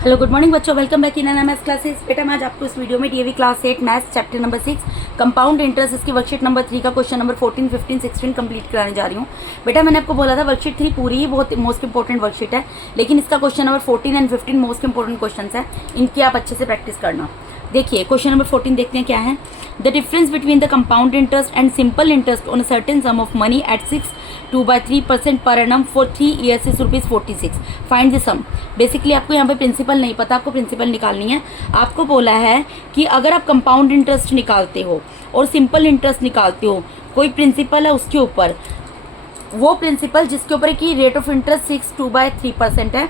Hello good morning बच्चों, welcome back in NMS classes. बेटा मैं आज आपको इस वीडियो में DAV class 8 maths chapter number 6 compound interest इसकी वर्कशीट नंबर 3 का क्वेश्चन नंबर 14, 15, 16 कंप्लीट कराने जा रही हूँ। बेटा मैंने आपको बोला था वर्कशीट 3 पूरी ही बहुत मोस्ट इंपॉर्टेंट वर्कशीट है, लेकिन इसका question number 14 and 15 most important question है, इनकी आप अच्छे से प्रैक्टिस करना। देखिए क्वेश्चन नंबर 14 देखते हैं क्या है। The difference between the compound interest and simple interest on a certain sum of money at 6.2/3% per annum for 3 years is ₹46। Find the sum. Basically आपको यहाँ पे प्रिंसिपल नहीं पता, आपको प्रिंसिपल निकालनी है। आपको बोला है कि अगर आप कंपाउंड इंटरेस्ट निकालते हो और सिंपल इंटरेस्ट निकालते हो, कोई प्रिंसिपल है उसके ऊपर, वो प्रिंसिपल जिसके ऊपर कि रेट ऑफ इंटरेस्ट 6.2/3% है,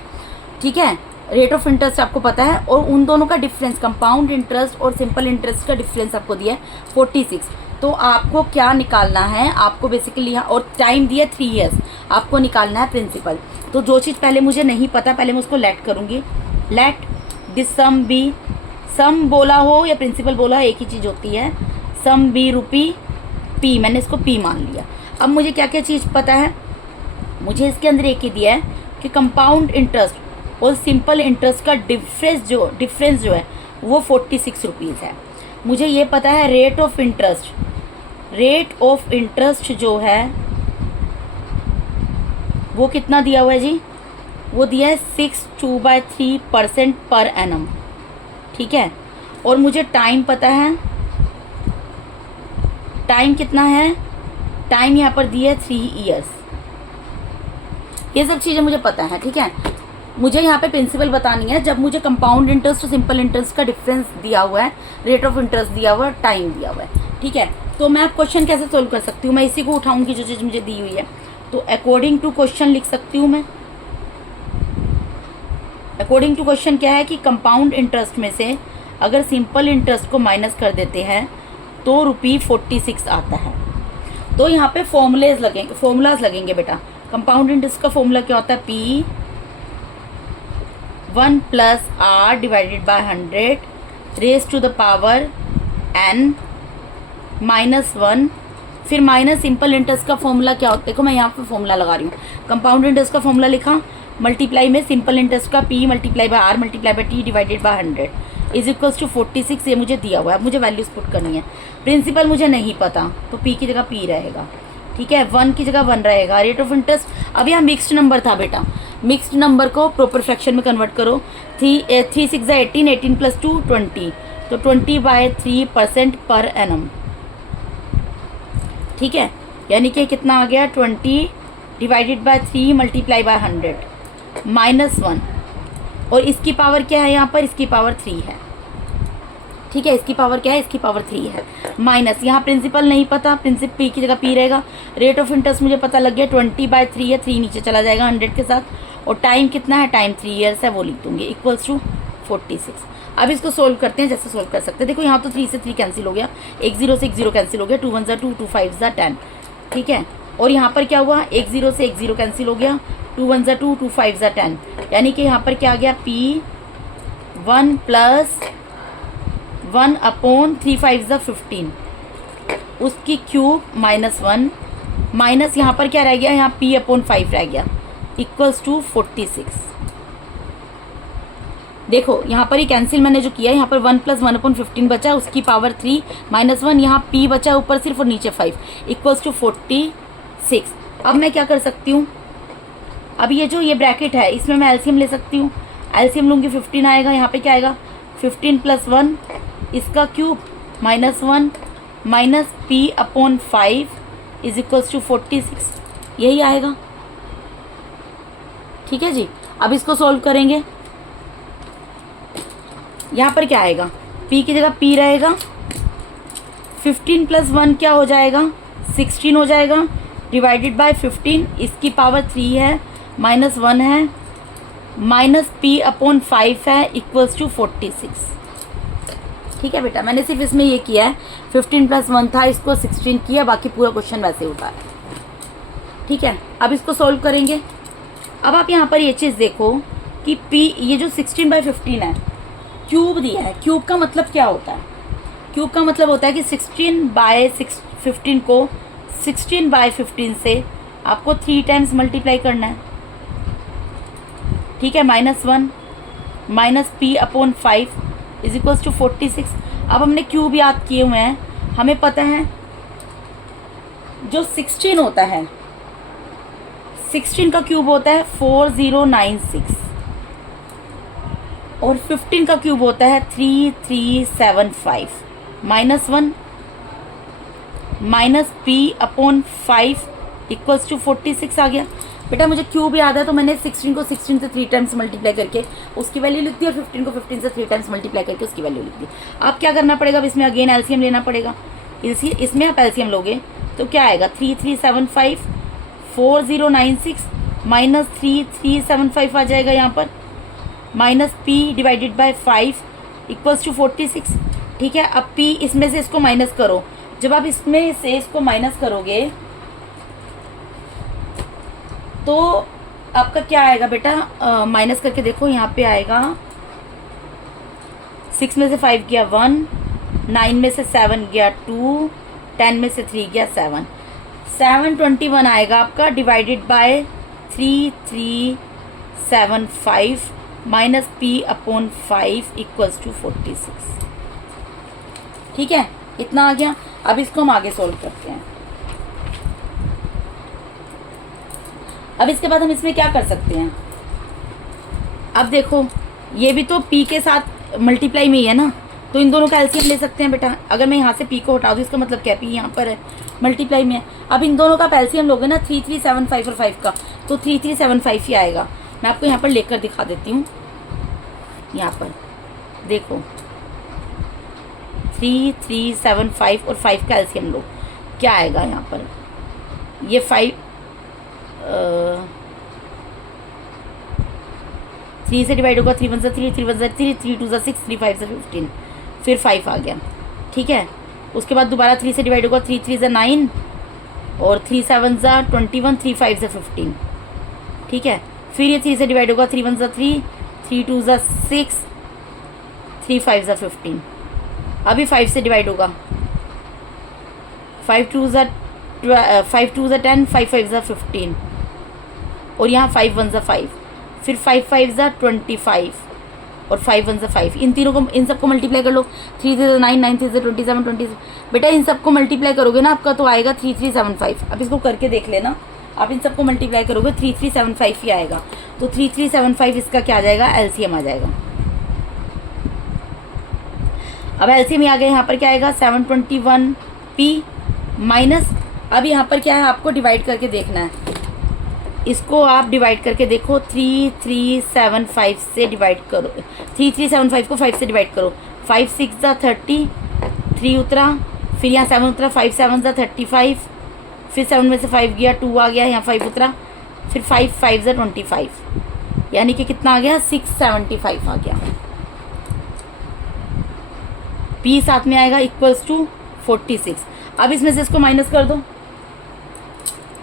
ठीक है, रेट ऑफ इंटरेस्ट आपको पता है, और उन दोनों का डिफरेंस कंपाउंड इंटरेस्ट और सिंपल इंटरेस्ट का डिफरेंस आपको दिया है 46। तो आपको क्या निकालना है, आपको बेसिकली यहाँ और टाइम दिया 3 years, आपको निकालना है प्रिंसिपल। तो जो चीज़ पहले मुझे नहीं पता, पहले मैं उसको लेट करूँगी। लेट दिस सम बी, सम बोला हो या प्रिंसिपल बोला हो एक ही चीज़ होती है। सम बी रुपी पी, मैंने इसको पी मान लिया। अब मुझे क्या क्या चीज़ पता है, मुझे इसके अंदर एक ही दिया है कि कंपाउंड इंटरेस्ट और सिंपल इंटरेस्ट का डिफरेंस जो है वो 46 रुपीज़ है। मुझे ये पता है रेट ऑफ इंटरेस्ट जो है वो कितना दिया हुआ है जी, वो दिया है 6.2/3% पर एनम, ठीक है। और मुझे टाइम पता है, टाइम कितना है, टाइम यहाँ पर दिया है 3 years। ये सब चीज़ें मुझे पता है, ठीक है। मुझे यहाँ पे प्रिंसिपल बतानी है जब मुझे कंपाउंड इंटरेस्ट और सिंपल इंटरेस्ट का डिफरेंस दिया हुआ है, रेट ऑफ इंटरेस्ट दिया हुआ है, टाइम दिया हुआ है, ठीक है। तो मैं अब क्वेश्चन कैसे सोल्व कर सकती हूँ, मैं इसी को उठाऊंगी जो चीज़ मुझे दी हुई है। तो अकॉर्डिंग टू क्वेश्चन लिख सकती हूँ मैं। अकॉर्डिंग टू क्वेश्चन क्या है कि कंपाउंड इंटरेस्ट में से अगर सिंपल इंटरेस्ट को माइनस कर देते हैं तो ₹46 आता है। तो यहाँ पे फॉर्मूलाज लगेंगे बेटा। कंपाउंड इंटरेस्ट का फॉर्मूला क्या होता है, P 1 + R / 100 raise to the power n -1। फिर माइनस सिंपल इंटरेस्ट का फॉर्मूला क्या होता है, देखो मैं यहाँ पे फॉर्मूला लगा रही हूँ। कंपाउंड इंटरेस्ट का फॉर्मूला लिखा, मल्टीप्लाई में सिंपल इंटरेस्ट का P × R / T / 100 is equals to 46। ये मुझे दिया हुआ है, मुझे वैल्यूज पुट करनी है। प्रिंसिपल मुझे नहीं पता, तो P की जगह P रहेगा, ठीक है, 1 की जगह 1 रहेगा। रेट ऑफ इंटरेस्ट, अब यहाँ मिक्स्ड नंबर था बेटा, मिक्स्ड नंबर को प्रॉपर फ्रैक्शन में कन्वर्ट करो। 3 6 18, 18 + 2 20, तो 20/3% पर एनम, ठीक है। यानी कि कितना आ गया, 20 / 3 × 100 -1। और इसकी पावर क्या है, यहाँ पर इसकी पावर 3 है, ठीक है। इसकी पावर क्या है, इसकी पावर 3 है। माइनस यहाँ प्रिंसिपल नहीं पता, प्रिंसिपल P की जगह P रहेगा। रेट ऑफ इंटरेस्ट मुझे पता लग गया 20/3 है, 3 नीचे चला जाएगा 100 के साथ। और टाइम कितना है, टाइम 3 years है, वो लिख दूंगी इक्वल्स टू 46। अब इसको सोल्व करते हैं जैसे सोल्व कर सकते हैं। देखो यहाँ तो 3 से 3 कैंसिल हो गया, 1 0 से 1 0 कैंसिल हो गया, 2 1 = 2, 2 5 = 10, ठीक है। और यहाँ पर क्या हुआ, 1 0 से 1 0 कैंसिल हो गया, 2 1 = 2, 2 5 = 10। यानी कि यहाँ पर क्या आ गया, P 1 + 1/3 5 = 15, उसकी क्यूब -1 माइनस यहाँ पर क्या रह गया, यहाँ P/5 रह गया इक्वल्स टू 46। देखो यहाँ पर ये कैंसिल मैंने जो किया, यहाँ पर 1 + 1/15 बचा, उसकी पावर 3 -1, यहाँ P बचा ऊपर सिर्फ और नीचे 5 इक्वल्स टू 46। अब मैं क्या कर सकती हूँ, अब ये जो ये ब्रैकेट है इसमें मैं एलसीएम ले सकती हूँ। एलसीएम लूँगी 15 आएगा, यहाँ पे क्या आएगा 15 + 1 इसका cube -1 minus P/5 is equals to 46, यही आएगा, ठीक है जी। अब इसको सॉल्व करेंगे, यहाँ पर क्या आएगा, P की जगह P रहेगा, 15 + 1 क्या हो जाएगा, 16 हो जाएगा, डिवाइडेड बाय 15, इसकी पावर 3 है, -1 है, माइनस P/5 है इक्वल्स टू 46, ठीक है बेटा। मैंने सिर्फ इसमें ये किया है, 15 + 1 था, इसको 16 किया, बाकी पूरा क्वेश्चन वैसे होता है, ठीक है। अब इसको सॉल्व करेंगे। अब आप यहाँ पर ये चीज़ देखो कि P ये जो 16/15 है, क्यूब दिया है। क्यूब का मतलब क्या होता है, क्यूब का मतलब होता है कि 16/15 को 16/15 से आपको 3 टाइम्स मल्टीप्लाई करना है, ठीक है, -1 minus P upon 5 is equals to 46। अब हमने क्यूब याद किए हुए हैं, हमें पता है जो 16 होता है, 16 का क्यूब होता है 4096 और 15 का क्यूब होता है 3375 -1 minus P upon 5 equals to 46 आ गया। बेटा मुझे क्यूब याद है तो मैंने 16 को 16 से 3 टाइम्स मल्टीप्लाई करके उसकी वैल्यू लिख दी और 15 को 15 से 3 टाइम्स मल्टीप्लाई करके उसकी वैल्यू लिख दी। अब क्या करना पड़ेगा, अब इसमें अगेन एलसीएम लेना पड़ेगा। इसमें आप एलसीएम लोगे तो क्या आएगा, 3375 4096 माइनस 3375 आ जाएगा यहाँ पर, minus P divided by 5 equals to 46। ठीक है, अब पी इसमें से इसको माइनस करो, जब आप इसमें से इसको माइनस करोगे तो आपका क्या आएगा बेटा, माइनस करके देखो यहाँ पे आएगा 6 में से 5 गया 1, 9 में से 7 गया 2, 10 में से 3 गया 7, 721 आएगा आपका divided by 3375 minus P upon 5 equals to 46। ठीक है, इतना आ गया। अब इसको हम आगे सोल्व करते हैं। अब इसके बाद हम इसमें क्या कर सकते हैं, अब देखो ये भी तो p के साथ मल्टीप्लाई में ही है ना, तो इन दोनों का एलसीएम ले सकते हैं बेटा। अगर मैं यहाँ से p को हटा दूँ इसका मतलब क्या, p यहाँ पर है, मल्टीप्लाई में है। अब इन दोनों का एलसीएम लोगे ना 3375 और 5 का, तो 3375 ही आएगा। मैं आपको यहाँ पर लेकर दिखा देती हूँ, यहाँ पर देखो 3375 और 5 का एलसीएम लो, क्या आएगा यहाँ पर, ये 5 3 से डिवाइड होगा, 3 1 3, 3 1 3, 3 2 6, 3 5 15, फिर 5 आ गया। ठीक है, उसके बाद दोबारा 3 से डिवाइड होगा, 3 3 9 और 3 7 21, 3 5 15। ठीक है, फिर ये 3 से डिवाइड होगा, 3 1 3, 3 2 6, 3 5 15। अभी 5 से डिवाइड होगा, 5 2 10, 5 5 15 और यहाँ 5 1 5, फिर 5 5 25 और 5 1 5। इन तीनों को, इन सबको मल्टीप्लाई कर लो, 3 3 9, 9 3 27 27। बेटा इन सबको मल्टीप्लाई करोगे ना आपका तो आएगा 3375। अब इसको करके देख लेना, आप इन सबको मल्टीप्लाई करोगे 3375 ही आएगा। तो 3375 इसका क्या आ जाएगा, एलसीएम आ जाएगा। अब एलसीएम आ गया, यहाँ पर क्या आएगा 721 पी माइनस, अब यहाँ पर क्या है आपको डिवाइड करके देखना है, इसको आप डिवाइड करके देखो, 3375 से डिवाइड करो, 3375 को 5 से डिवाइड करो, 5 6 30, 3 उतरा, फिर यहाँ 7 उतरा, 5 7 35, फिर 7 में से 5 गया 2 आ गया, यहाँ 5 उतरा, फिर 5 5 25, यानी कि कितना आ गया 675 आ गया। पी साथ में आएगा इक्वल्स टू 46। अब इसमें से इसको माइनस कर दो,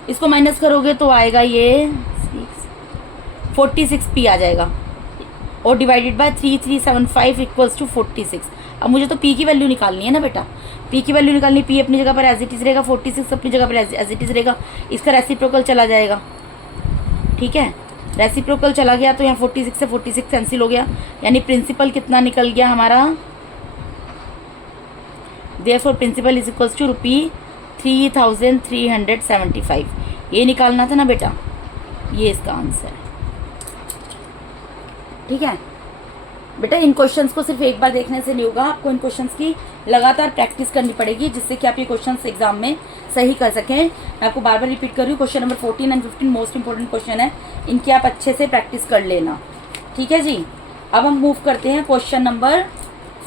इसको माइनस करोगे तो आएगा ये 46 पी आ जाएगा और डिवाइडेड बाय 3375 इक्वल्स टू 46। अब मुझे तो पी की वैल्यू निकालनी है ना बेटा, पी की वैल्यू निकालनी, पी अपनी जगह पर एज इट इज रहेगा, 46 अपनी जगह पर एज इट इज रहेगा, इसका रेसिप्रोकल चला जाएगा। ठीक है, रेसिप्रोकल चला गया तो यहाँ 46 से 46 कैंसिल हो गया, यानी प्रिंसिपल कितना निकल गया हमारा, therefore principal is equals to ₹3375। ये निकालना था ना बेटा, ये इसका आंसर है। ठीक है बेटा, इन क्वेश्चंस को सिर्फ एक बार देखने से नहीं होगा, आपको इन क्वेश्चंस की लगातार प्रैक्टिस करनी पड़ेगी, जिससे कि आप ये क्वेश्चंस एग्जाम में सही कर सकें। मैं आपको बार बार रिपीट कर रही हूँ, question number 14 and 15 most important question है, इनकी आप अच्छे से प्रैक्टिस कर लेना। ठीक है जी, अब हम मूव करते हैं क्वेश्चन नंबर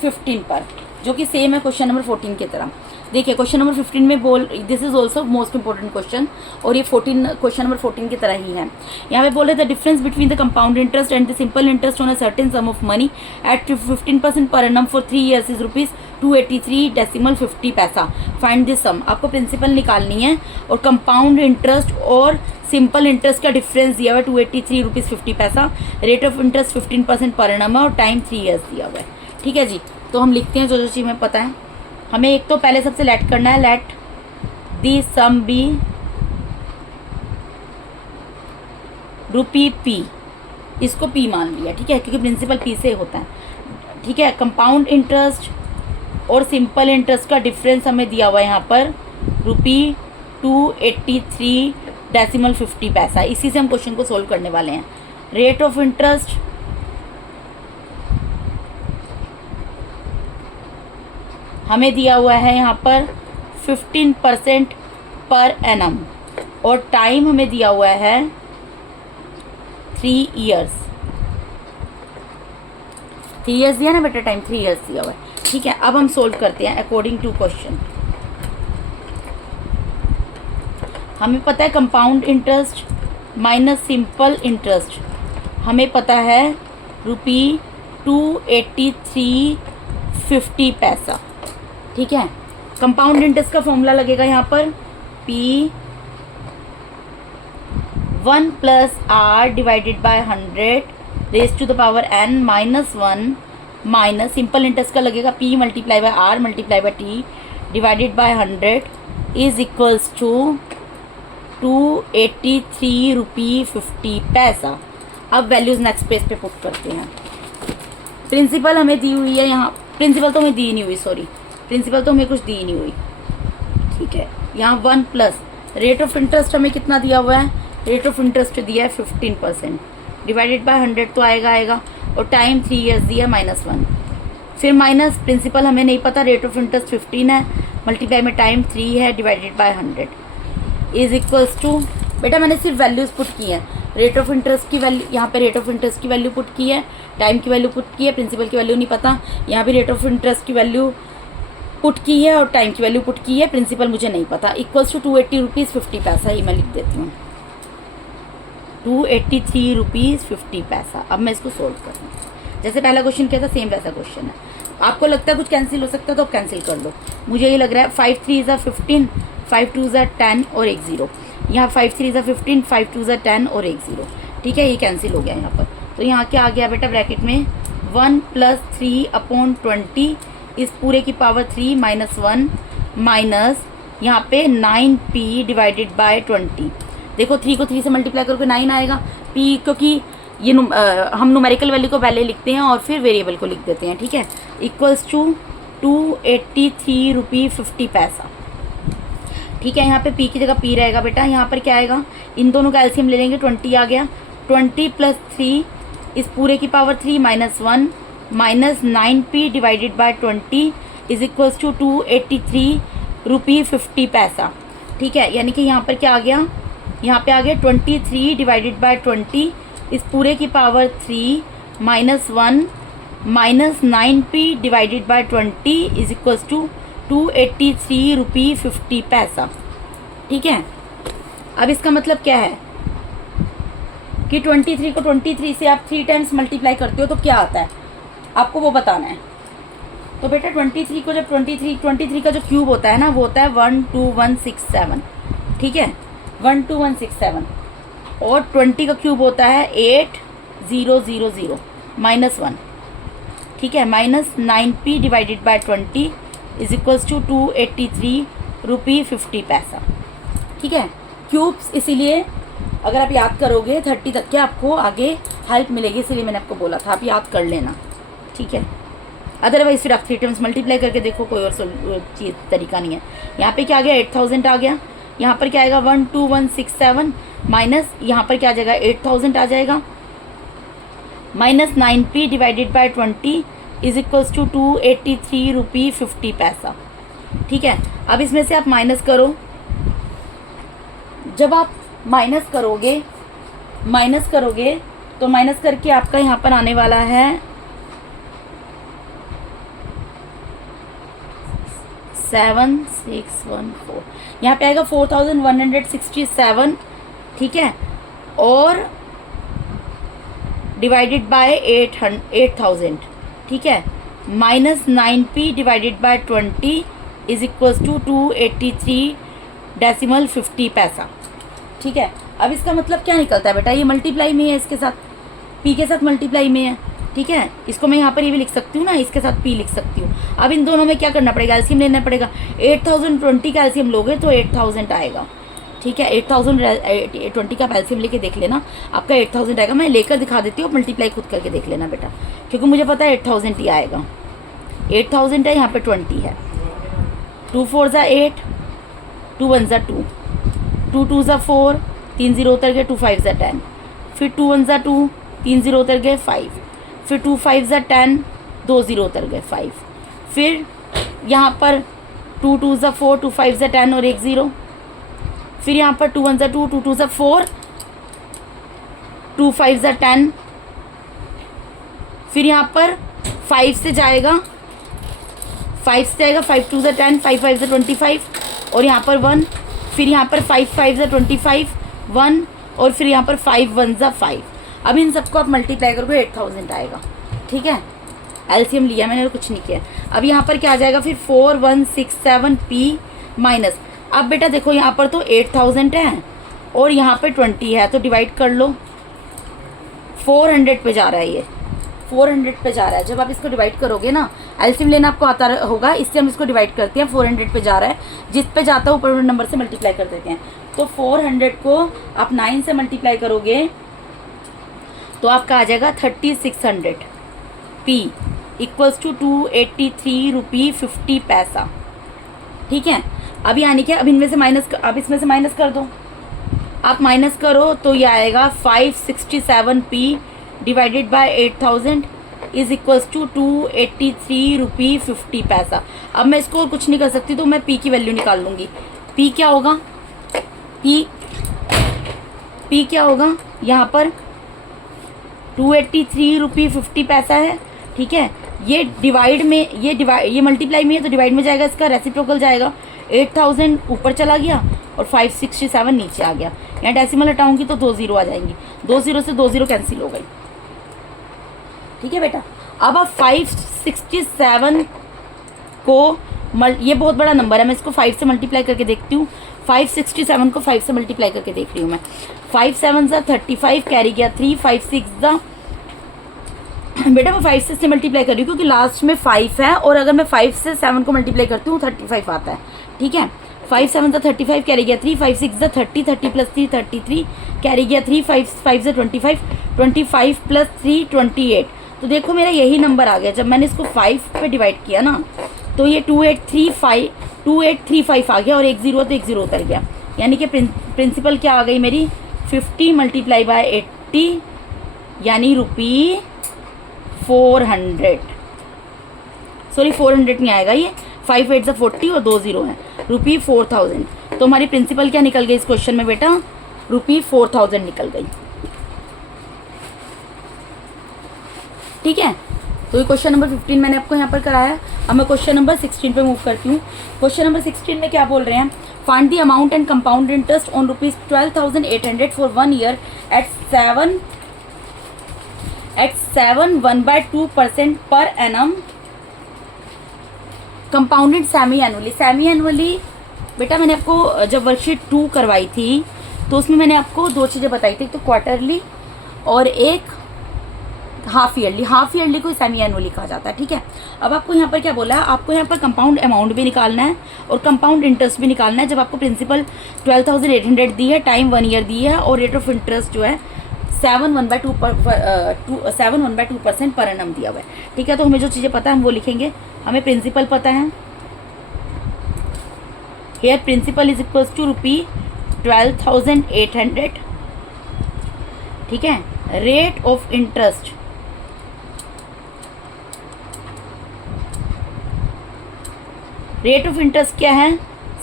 15 पर, जो कि सेम है क्वेश्चन नंबर 14 की तरह। देखिए क्वेश्चन नंबर 15 में बोल, this is also most important question, और ये 14 क्वेश्चन नंबर 14 की तरह ही है। यहाँ पे बोले the difference between the compound interest and the simple interest on a certain sum of money at 15% per annum for 3 years is ₹283.50। Find this sum. आपको principal निकालनी है और कंपाउंड इंटरेस्ट और सिंपल इंटरेस्ट का डिफरेंस दिया हुआ है ₹283.50, rate of interest 15% per annum है और टाइम 3 years दिया हुआ है। ठीक है जी, तो हम लिखते हैं जो जो चीज़ हमें पता है। हमें एक तो पहले सबसे लेट करना है, let the sum be ₹P इसको पी मान लिया, ठीक है, क्योंकि प्रिंसिपल पी से होता है, ठीक है। कंपाउंड इंटरेस्ट और सिंपल इंटरेस्ट का डिफरेंस हमें दिया हुआ है यहाँ पर ₹283.50। इसी से हम क्वेश्चन को सोल्व करने वाले हैं। रेट ऑफ इंटरेस्ट हमें दिया हुआ है यहाँ पर 15% पर एनम, और टाइम हमें दिया हुआ है 3 ईयर्स। 3 ईयर्स दिया ना बेटा, टाइम 3 ईयर्स दिया हुआ है, ठीक है। अब हम सोल्व करते हैं अकॉर्डिंग टू क्वेश्चन। हमें पता है compound interest minus simple interest, हमें पता है ₹283.50, ठीक है। कंपाउंड इंटरेस्ट का फॉर्मूला लगेगा यहाँ पर P1 + R divided by 100 raise to the power n -1 minus simple interest का लगेगा P × R × T divided by 100 is equals to ₹283.50। अब वैल्यूज नेक्स्ट पेज पे पुट करते हैं। प्रिंसिपल हमें दी हुई है यहाँ, प्रिंसिपल तो हमें दी नहीं हुई, सॉरी, प्रिंसिपल तो हमें कुछ दी नहीं हुई, ठीक है। यहाँ 1 प्लस रेट ऑफ इंटरेस्ट हमें कितना दिया हुआ है, रेट ऑफ इंटरेस्ट दिया है 15%, डिवाइडेड बाय 100 तो आएगा, और टाइम 3 ईयर्स दिया -1, फिर माइनस प्रिंसिपल हमें नहीं पता, रेट ऑफ इंटरेस्ट 15 है, मल्टीप्लाई में टाइम 3 है, divided by 100 is equals to, बेटा मैंने सिर्फ वैल्यूज पुट की है, रेट ऑफ इंटरेस्ट की वैल्यू, यहाँ पे रेट ऑफ इंटरेस्ट की वैल्यू पुट की है, टाइम की वैल्यू पुट की है, प्रिंसिपल की वैल्यू नहीं पता, यहाँ भी रेट ऑफ इंटरेस्ट की वैल्यू पुट की है और टाइम की वैल्यू पुट की है, प्रिंसिपल मुझे नहीं पता, इक्वल्स टू ₹280.50। ये मैं लिख देती हूँ, ₹283.50। अब मैं इसको सोल्व कर रही हूँ, जैसे पहला क्वेश्चन किया था सेम वैसा क्वेश्चन है। आपको लगता है कुछ कैंसिल हो सकता है तो आप कैंसिल कर लो, मुझे ये लग रहा है 5 3 = 15, 5 2 = 10 और एक 0, यहाँ 5 3 = 15, 5 2 = 10 और एक 0, ठीक है, ये कैंसिल हो गया यहाँ पर। तो यहाँ क्या आ गया बेटा ब्रैकेट में 1 + 3/20 इस पूरे की पावर 3 -1 माइनस यहाँ पे 9p डिवाइडेड बाय 20। देखो 3 को 3 से मल्टीप्लाई करके 9 आएगा, p क्योंकि ये हम न्यूमेरिकल वैल्यू को पहले लिखते हैं और फिर वेरिएबल को लिख देते हैं, ठीक है, इक्वल्स टू ₹283.50, ठीक है। यहाँ पे p की जगह p रहेगा बेटा, यहाँ पर क्या आएगा, इन दोनों का एलसीएम ले लेंगे, 20 आ गया, 20 + 3 इस पूरे की power 3 -1 minus 9p divided by 20 is equals to ₹283.50, ठीक है। यानी कि यहाँ पर क्या आ गया, यहाँ पे आ गया 23 डिवाइडेड बाय 20 इस पूरे की power 3 -1 minus 9p divided by 20 is equals to ₹283.50, ठीक है। अब इसका मतलब क्या है कि 23 को 23 से आप 3 टाइम्स मल्टीप्लाई करते हो तो क्या आता है, आपको वो बताना है। तो बेटा 23 को जब 23 का जो क्यूब होता है ना, वो होता है 12167, ठीक है, 12167, और 20 का क्यूब होता है 8000 -1, ठीक है, minus 9p divided by 20 is equals to ₹283.50, ठीक है। क्यूब्स इसीलिए अगर आप याद करोगे 30 तक के आपको आगे हेल्प मिलेगी, इसीलिए मैंने आपको बोला था आप याद कर लेना, ठीक है। अदरवाइज फिर आप 3 टाइम्स मल्टीप्लाई करके देखो, कोई और चीज़ तरीका नहीं है। यहाँ पे क्या आ गया 8000 आ गया, यहाँ पर क्या आएगा 12167 माइनस यहाँ पर क्या आ जाएगा 8000 आ जाएगा, minus 9p divided by 20 is equals to ₹283.50, ठीक है। अब इसमें से आप माइनस करो, जब आप माइनस करोगे तो माइनस करके आपका यहाँ पर आने वाला है 7614, यहाँ पे आएगा 4167, ठीक है, और डिवाइडेड बाय 8000, ठीक है, minus 9p divided by 20 is equals to ₹283.50, ठीक है। अब इसका मतलब क्या निकलता है बेटा, ये मल्टीप्लाई में है, इसके साथ p के साथ मल्टीप्लाई में है, ठीक है। इसको मैं यहाँ पर ये भी लिख सकती हूँ ना, इसके साथ p लिख सकती हूँ। अब इन दोनों में क्या करना पड़ेगा, एलसीएम लेना पड़ेगा, 8020 का एलसीएम लोगे तो 8000 आएगा, ठीक है, 8020 का एलसीएम लेके देख लेना, आपका 8000 आएगा। मैं लेकर दिखा देती हूँ, मल्टीप्लाई खुद करके देख लेना बेटा, क्योंकि मुझे पता है 8000 ही आएगा। 8000 है, यहाँ पे 20 है। 2 4 ज़ा 8, 2 1 ज़ा 2, 2 2 ज़ा 4, 3 0 उतर गए, 2 5 ज़ा 10, फिर 2 1 ज़ा 2, 3 0 उतर गए 5, फिर 2 5 ज़ा 10, 2 0 उतर गए 5, फिर यहाँ पर 2 2 ज़ा 4, 2 5 ज़ा 10 और 1 0, फिर यहाँ पर 2 1 ज़ा 2, 2 2 ज़ा 4, 2 5 ज़ा 10, फिर यहाँ पर 5 से जाएगा, 5 से जाएगा, 5 2 ज़ा 10, 5 5 ज़ा 25 और यहाँ पर 1, फिर यहाँ पर 5 5 ज़ा 25, 1 और फिर यहाँ पर 5 1 ज़ा 5। अब इन सबको आप मल्टीप्लाई करोगे 8000 आएगा। ठीक है, एलसीएम लिया मैंने, कुछ नहीं किया। अब यहाँ पर क्या आ जाएगा फिर 4167 पी माइनस। अब बेटा देखो यहाँ पर तो 8000 है और यहाँ पे 20 है, तो डिवाइड कर लो। 400 पे जा रहा है, ये 400 पे जा रहा है। जब आप इसको डिवाइड करोगे ना, एलसीएम लेना आपको आता होगा, इससे हम इसको डिवाइड करते हैं। 400 पे जा रहा है, जिस पे जाता है ऊपर नंबर से मल्टीप्लाई कर देते हैं। तो 400 को आप 9 से मल्टीप्लाई करोगे तो आपका आ जाएगा 3600 पी इक्वल्स टू 283 रुपी 50 पैसा। ठीक है, अब यानी कि अब इनमें से माइनस, अब इसमें से माइनस कर दो। आप माइनस करो तो ये आएगा 567 P divided by 8000 is equals to 283 rupee 50 पैसा। अब मैं इसको कुछ नहीं कर सकती, तो मैं पी की वैल्यू निकाल लूंगी। पी क्या होगा, पी क्या होगा, यहाँ पर 283 रुपी 50 पैसा है। ठीक है, ये डिवाइड में, ये मल्टीप्लाई में है तो डिवाइड में जाएगा, इसका रेसिप्रोकल जाएगा। 8000 ऊपर चला गया और 567 नीचे आ गया। यहाँ डेसिमल हटाऊंगी तो 2 0 आ जाएंगी, 2 0 से 2 0 कैंसिल हो गई। ठीक है बेटा, अब आप 567 को ये बहुत बड़ा नंबर है, मैं इसको 5 से मल्टीप्लाई करके देखती हूँ। 567 को 5 से मल्टीप्लाई करके देख रही हूँ मैं। 5 7 ज़ा 35 कैरी गया 3, 5 6 ज़ा, बेटा मैं 5 से मल्टीप्लाई कर रही हूँ क्योंकि लास्ट में 5 है, और अगर मैं 5 से 7 को मल्टीप्लाई करती हूँ 35 आता है। ठीक है, 5 7 ज़ा 35 कैरी गया 3, 5 6 ज़ा 30, 30 प्लस 3 33 कैरी गया 3, 5 5 ज़ा 25, 25 प्लस 3 28। तो देखो मेरा यही नंबर आ गया। जब मैंने इसको 5 पे डिवाइड किया ना, तो ये 2835 आ गया और 1 0 तो 1 0 उतर गया। यानी कि प्रिंसिपल क्या आ गई मेरी, 50 मल्टीप्लाई बाय 80 यानी रुपी 400। सॉरी 400 नहीं आएगा, ये 5 8 40 और 2 0 है, रुपी 4000। तो हमारी प्रिंसिपल क्या निकल गई इस क्वेश्चन में बेटा, रुपी 4000 निकल गई। ठीक है, तो ये क्वेश्चन नंबर 15 मैंने आपको यहाँ पर कराया। अब मैं क्वेश्चन नंबर 16 पे मूव करती हूँ। क्वेश्चन नंबर 16 में क्या बोल रहे हैं, find the amount and compound interest on rupees 12,800 for 1 year at 7.1/2% per annum compounded semi annually. Semi annually बेटा मैंने आपको जब वर्कशीट 2 करवाई थी तो उसमें मैंने आपको 2 चीज़ें बताई थी, एक तो क्वार्टरली और एक हाफ ईयरली। हाफ ईयरली को सेमी एनुअली कहा जाता है। ठीक है, अब आपको यहाँ पर क्या बोला है, आपको यहाँ पर कंपाउंड अमाउंट भी निकालना है और कंपाउंड इंटरेस्ट भी निकालना है। जब आपको प्रिंसिपल 12,800 दी है, टाइम 1 ईयर दी है और रेट ऑफ इंटरेस्ट जो है 7.1/2% पर एनम दिया हुआ है। ठीक है, तो हमें जो चीज़ें पता है हम वो लिखेंगे। हमें प्रिंसिपल पता है, here principal is equals to rupee 12,800। ठीक है, रेट ऑफ इंटरेस्ट क्या है,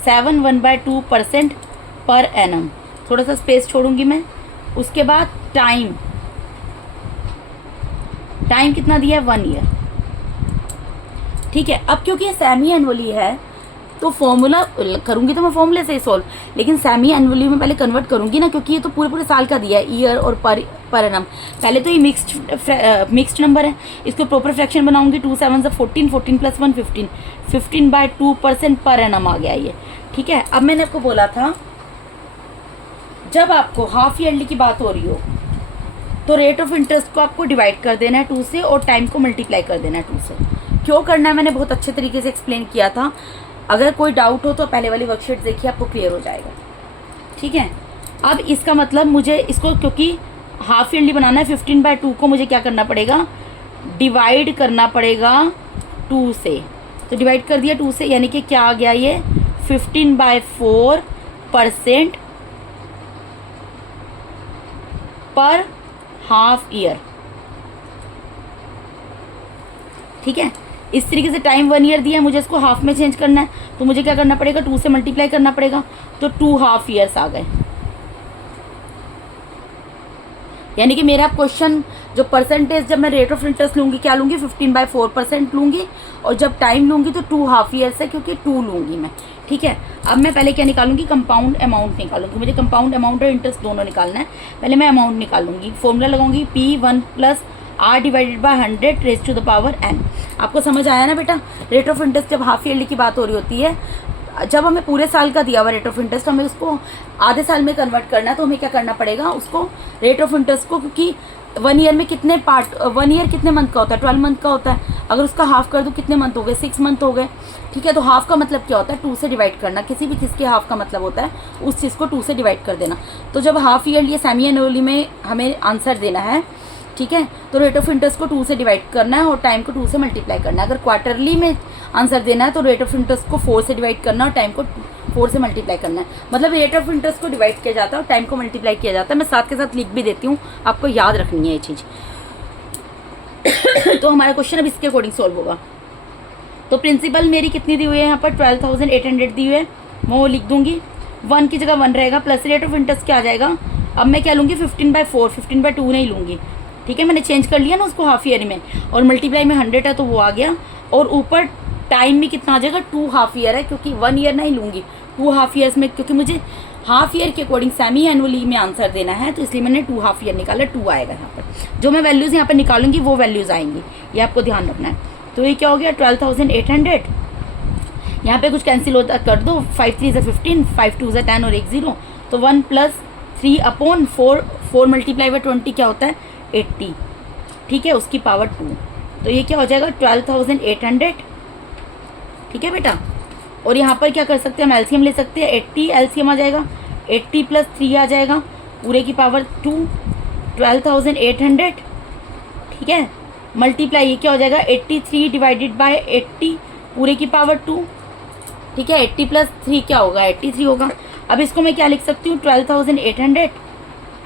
7.1/2% पर एनम। थोड़ा सा स्पेस छोड़ूंगी मैं। उसके बाद टाइम कितना दिया है, 1 ईयर। ठीक है, अब क्योंकि ये सेमी एनुअली है तो फॉर्मूला करूंगी तो मैं फॉर्मूले से ही सॉल्व, लेकिन सेमी एनुअली में पहले कन्वर्ट करूंगी ना, क्योंकि ये तो पूरे साल का दिया है, ईयर और पर एनम। पहले तो ये मिक्स्ड नंबर है, इसको प्रॉपर फ्रैक्शन बनाऊंगी। 2 7 14, 14 प्लस 1 15, 15/2% पर एनम आ गया ये। ठीक है, अब मैंने आपको बोला था जब आपको हाफ ईयरली की बात हो रही हो तो रेट ऑफ इंटरेस्ट को आपको डिवाइड कर देना है 2 से और टाइम को मल्टीप्लाई कर देना है 2 से। क्यों करना है मैंने बहुत अच्छे तरीके से एक्सप्लेन किया था। अगर कोई डाउट हो तो पहले वाली वर्कशीट देखिए, आपको क्लियर हो जाएगा। ठीक है। अब इसका मतलब मुझे इसको, क्योंकि हाफ ईयरली बनाना है, 15/2 को मुझे क्या करना पड़ेगा, डिवाइड करना पड़ेगा 2 से। तो डिवाइड कर दिया 2 से, यानी कि क्या आ गया ये 15/4% पर हाफ ईयर। ठीक है, इस तरीके से टाइम 1 ईयर दिया है, मुझे इसको हाफ में चेंज करना है, तो मुझे क्या करना पड़ेगा, 2 से मल्टीप्लाई करना पड़ेगा, तो 2 हाफ ईयर्स आ गए। यानी कि मेरा क्वेश्चन जो परसेंटेज, जब मैं रेट ऑफ इंटरेस्ट लूंगी क्या लूंगी, 15/4% लूंगी, और जब टाइम लूंगी तो 2 हाफ ईयर्स है, क्योंकि 2 लूंगी मैं। ठीक है, अब मैं पहले क्या निकालूंगी, कंपाउंड अमाउंट निकालूंगी। मुझे कंपाउंड अमाउंट और इंटरेस्ट दोनों निकालना है। पहले मैं अमाउंट निकालूंगी, फॉर्मूला लगाऊंगी P1 + R / 100 raised to the power n। आपको समझ आया ना बेटा, रेट ऑफ इंटरेस्ट जब हाफ ईयरली की बात हो रही होती है, जब हमें पूरे साल का दिया हुआ रेट ऑफ इंटरेस्ट, हमें उसको आधे साल में कन्वर्ट करना है, तो हमें क्या करना पड़ेगा, उसको रेट ऑफ इंटरेस्ट को, क्योंकि 1 ईयर में कितने पार्ट, 1 ईयर कितने मंथ का होता है, 12 मंथ का होता है। अगर उसका हाफ कर दो कितने मंथ हो गए, 6 मंथ हो गए। ठीक है, तो हाफ का मतलब क्या होता है, 2 से डिवाइड करना। किसी भी चीज़ के हाफ का मतलब होता है उस चीज़ को 2 से डिवाइड कर देना। तो जब हाफ ईयरली या सेमी एनुअली में हमें आंसर देना है, ठीक है, तो रेट ऑफ इंटरेस्ट को 2 से डिवाइड करना है और टाइम को 2 से मल्टीप्लाई करना है। अगर क्वार्टरली में आंसर देना है तो रेट ऑफ इंटरेस्ट को 4 से डिवाइड करना और टाइम को 4 से मल्टीप्लाई करना है। मतलब रेट ऑफ इंटरेस्ट को डिवाइड किया जाता है और टाइम को मल्टीप्लाई किया जाता है। मैं साथ के साथ लिख भी देती हूँ, आपको याद रखनी है ये चीज़। तो हमारा क्वेश्चन अब इसके अकॉर्डिंग सॉल्व होगा। तो प्रिंसिपल मेरी कितनी दी हुई है, यहाँ पर 12,800 दी हुई है, मैं वो लिख दूंगी, 1 की जगह 1 रहेगा, प्लस रेट ऑफ इंटरेस्ट क्या आ जाएगा, अब मैं क्या लूँगी 15/4, 15/2 नहीं लूँगी। ठीक है, मैंने चेंज कर लिया ना उसको हाफ ईयर में, और मल्टीप्लाई में 100 है तो वो आ गया, और ऊपर टाइम में कितना आ जाएगा, 2 हाफ ईयर है, क्योंकि 1 ईयर नहीं लूँगी, 2 हाफ ईयर्स में, क्योंकि मुझे हाफ ईयर के अकॉर्डिंग सेमी एनुअली में आंसर देना है, तो इसलिए मैंने 2 हाफ ईयर निकाला, 2 आएगा यहाँ पर। जो मैं वैल्यूज़ यहाँ पर निकालूंगी वो वैल्यूज़ आएंगी, ये आपको ध्यान रखना है। तो ये क्या हो गया 12,800, यहाँ पे कुछ कैंसिल होता कर दो, 5 3 = 15, 5 2 = 10 और 1 0, तो 1 + 3/4, 4 × 20 क्या होता है 80। ठीक है, उसकी पावर 2, तो ये क्या हो जाएगा 12,800। ठीक है बेटा, और यहाँ पर क्या कर सकते हैं, हम एलसीएम ले सकते हैं, 80 एलसीएम आ जाएगा, 80 + 3 आ जाएगा, पूरे की पावर 2, 12,800। ठीक है, मल्टीप्लाई ये क्या हो जाएगा 83 / 80, पूरे की पावर 2। ठीक है, 80 + 3 क्या होगा 83 होगा। अब इसको मैं क्या लिख सकती हूँ, 12,800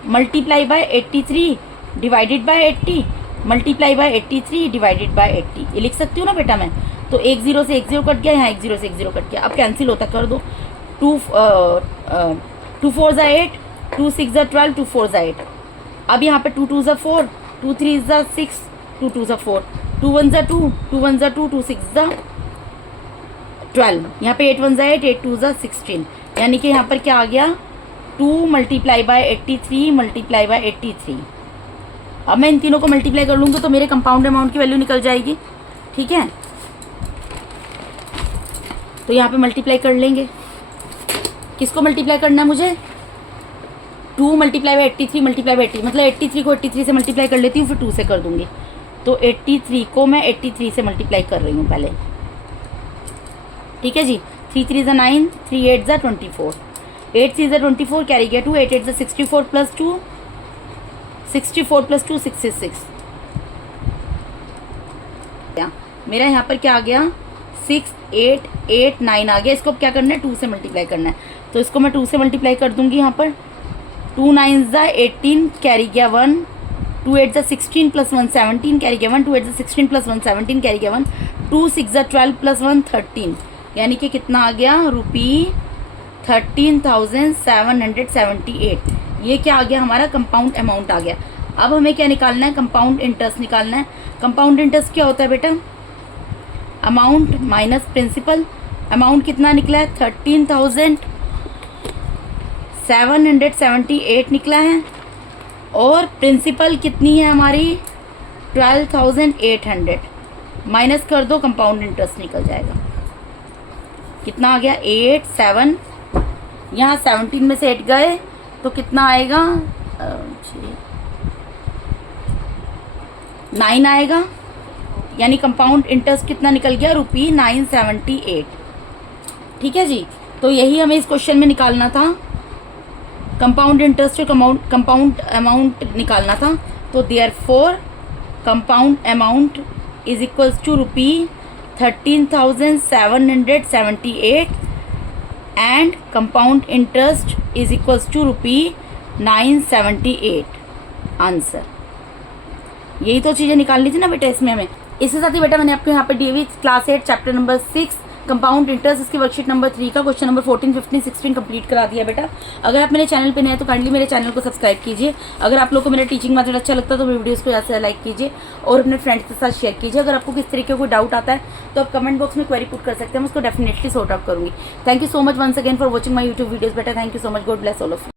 multiply by 83 divided by 80 multiply by 83 divided by 80, ये लिख सकती हूँ ना बेटा मैं। तो 1 0 से 1 0 कट गया, यहाँ 1 0 से 1 0 कट गया, अब कैंसिल होता कर दो। 2 4 = 8, 2 6 = 12, 2 4 = 8। अब यहाँ पे 2 2 = 4, 2 3 = 6, 2 2 = 4, 2 1 = 2, 2 1 = 2, 2 6 = 12, यहाँ पे 8 1 = 8, 8 2 = 16, यानी कि यहाँ पर क्या आ गया 2 मल्टीप्लाई बाय 83 मल्टीप्लाई बाय 83। अब मैं इन तीनों को मल्टीप्लाई कर लूँगी तो मेरे कंपाउंड अमाउंट की वैल्यू निकल जाएगी। ठीक है, तो यहाँ पे मल्टीप्लाई कर लेंगे, किसको मल्टीप्लाई करना है मुझे, 2 मल्टीप्लाई बाय 83 मल्टीप्लाई बाय 80, मतलब 83 को 83 से मल्टीप्लाई कर लेती हूँ, फिर 2 से कर दूंगी। तो 83 को मैं 83 से मल्टीप्लाई कर रही हूँ पहले। ठीक है जी, 3 3 = 9, 3 8 = 24, 8 3 = 24, कैरी गया 2, 8 8 = 64 + 2, 64 + 2 66। मेरा यहाँ पर क्या आ गया 6 8 8 9 आ गया। इसको क्या करना है 2 से मल्टीप्लाई करना है, तो इसको मैं 2 से मल्टीप्लाई कर दूंगी। यहाँ पर 2 9 = 18, कैरी गया 1, 2 8 = 16 + 1 17, कैरी गया 1, 2 8 = 16 + 1 17, कैरी गया 1, 2 6 = 12 + 1 13, यानी कि कितना आ गया ₹13,778। ये क्या आ गया हमारा कंपाउंड अमाउंट आ गया। अब हमें क्या निकालना है, कंपाउंड इंटरेस्ट निकालना है। कंपाउंड इंटरेस्ट क्या होता है बेटा, अमाउंट माइनस प्रिंसिपल। अमाउंट कितना निकला है 13,778 निकला है, और प्रिंसिपल कितनी है हमारी 12,800, माइनस कर दो कंपाउंड इंटरेस्ट निकल जाएगा। कितना आ गया 8 7, यहाँ 17 में से 8 गए तो कितना आएगा 9 आएगा, यानी कंपाउंड इंटरेस्ट कितना निकल गया ₹978। ठीक है जी, तो यही हमें इस क्वेश्चन में निकालना था। कंपाउंड इंटरेस्ट और कंपाउंड अमाउंट निकालना था, तो therefore compound amount is equals to ₹13,778 and compound interest is equals to ₹978। Answer, यही तो चीज़ें निकालनी थी ना बेटा इसमें हमें। इसके साथ ही बेटा मैंने आपको यहाँ पे D class 8 chapter number 6 compound interest इसकी वर्कशीट नंबर 3 का क्वेश्चन नंबर 14, 15, 16 कंप्लीट करा दिया बेटा। अगर आप मेरे चैनल पे नए हैं तो काइंडली मेरे चैनल को सब्सक्राइब कीजिए। अगर आप लोगों को मेरा टीचिंग मेथड अच्छा लगता है तो मेरे वीडियोस को ज़्यादा से लाइक कीजिए और अपने फ्रेंड्स के साथ शेयर कीजिए। अगर आपको किस तरीके का कोई डाउट आता है तो आप कमेंट बॉक्स में क्वेरी पुट कर सकते हैं, मैं उसको डेफिनेटली सॉर्ट आउट करूँगी। Thank you so much once again for watching my YouTube videos बेटा। Thank you so much, God bless all of you.